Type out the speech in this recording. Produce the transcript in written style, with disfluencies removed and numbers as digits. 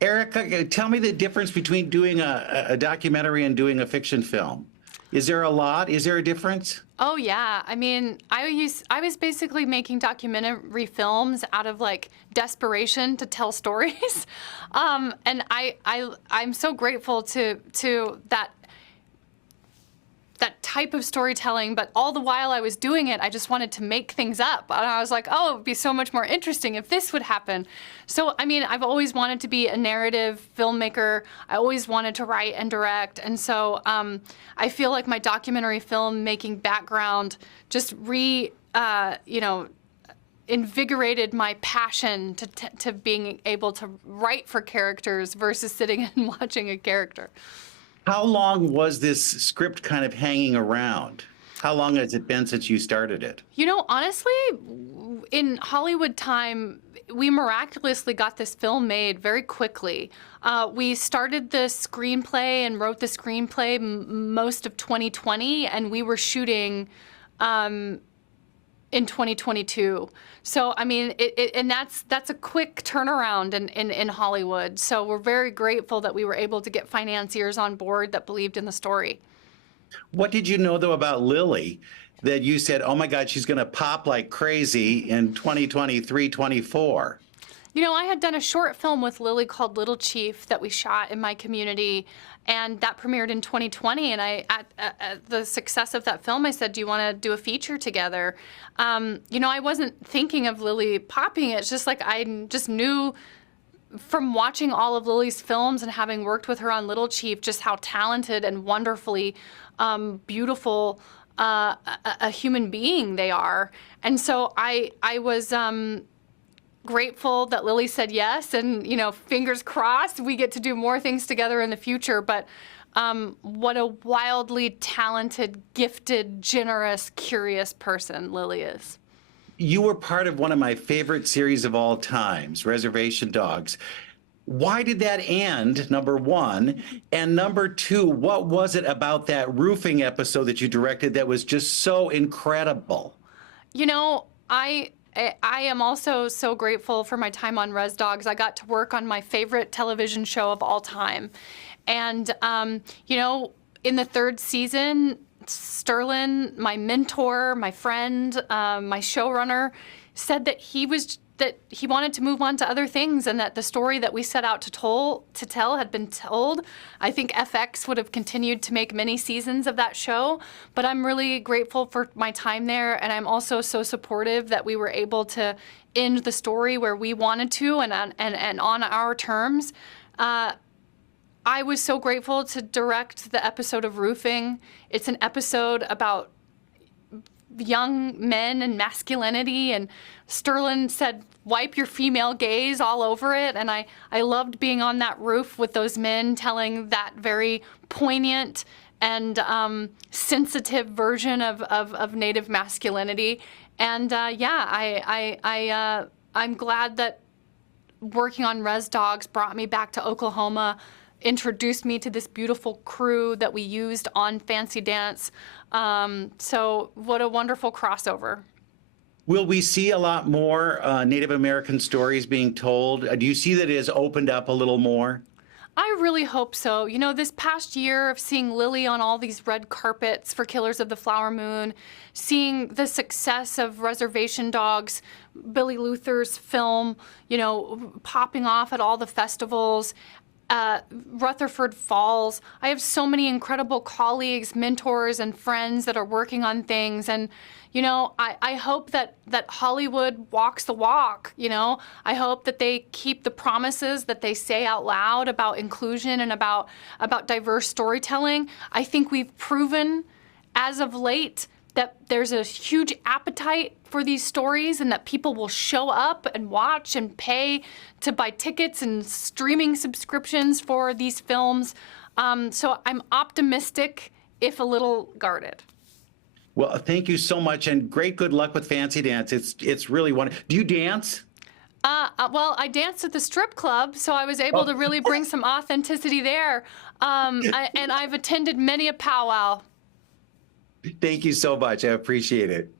Erica, tell me the difference between doing a documentary and doing a fiction film. Is there a lot? Is there a difference? Oh yeah, I mean, I was basically making documentary films out of like desperation to tell stories, and I'm so grateful to that type of storytelling, but all the while I was doing it, I just wanted to make things up. And I was like, oh, it'd be so much more interesting if this would happen. So, I mean, I've always wanted to be a narrative filmmaker. I always wanted to write and direct. And so I feel like my documentary filmmaking background just invigorated my passion to being able to write for characters versus sitting and watching a character. How long was this script kind of hanging around? How long has it been since you started it? You know, honestly, in Hollywood time, we miraculously got this film made very quickly. We started the screenplay and wrote the screenplay most of 2020, and we were shooting in 2022. So, I mean, and that's a quick turnaround in Hollywood. So we're very grateful that we were able to get financiers on board that believed in the story. What did you know, though, about Lily that you said, oh, my God, she's going to pop like crazy in 2023, 24? You know, I had done a short film with Lily called Little Chief that we shot in my community, and that premiered in 2020. And at the success of that film, I said, do you want to do a feature together? You know, I wasn't thinking of Lily popping. It's just like I just knew from watching all of Lily's films and having worked with her on Little Chief just how talented and wonderfully beautiful a human being they are. And so I was grateful that Lily said yes, and you know, fingers crossed we get to do more things together in the future. But what a wildly talented, gifted, generous, curious person Lily is. You were part of one of my favorite series of all times, Reservation Dogs. Why did that end, number one? And number two, what was it about that roofing episode that you directed that was just so incredible? You know, I am also so grateful for my time on Res Dogs. I got to work on my favorite television show of all time. And, you know, in the third season, Sterling, my mentor, my friend, my showrunner, said that he wanted to move on to other things, and that the story that we set out to tell had been told. I think FX would have continued to make many seasons of that show, but I'm really grateful for my time there, and I'm also so supportive that we were able to end the story where we wanted to and on our terms. I was so grateful to direct the episode of Roofing. It's an episode about young men and masculinity, and Sterling said, wipe your female gaze all over it. And I loved being on that roof with those men telling that very poignant and sensitive version of Native masculinity. And yeah, I'm glad that working on Res Dogs brought me back to Oklahoma, introduced me to this beautiful crew that we used on Fancy Dance. So what a wonderful crossover. Will we see a lot more Native American stories being told? Do you see that it has opened up a little more? I really hope so. You know, this past year of seeing Lily on all these red carpets for Killers of the Flower Moon, seeing the success of Reservation Dogs, Billy Luther's film, you know, popping off at all the festivals, Rutherford Falls. I have so many incredible colleagues, mentors, and friends that are working on things. And, you know, I hope that Hollywood walks the walk, you know. I hope that they keep the promises that they say out loud about inclusion and about diverse storytelling. I think we've proven as of late that there's a huge appetite for these stories, and that people will show up and watch and pay to buy tickets and streaming subscriptions for these films. So I'm optimistic, if a little guarded. Well, thank you so much, and great good luck with Fancy Dance. It's really wonderful. Do you dance? Well, I danced at the strip club, so I was able to really bring some authenticity there. And I've attended many a powwow. Thank you so much. I appreciate it.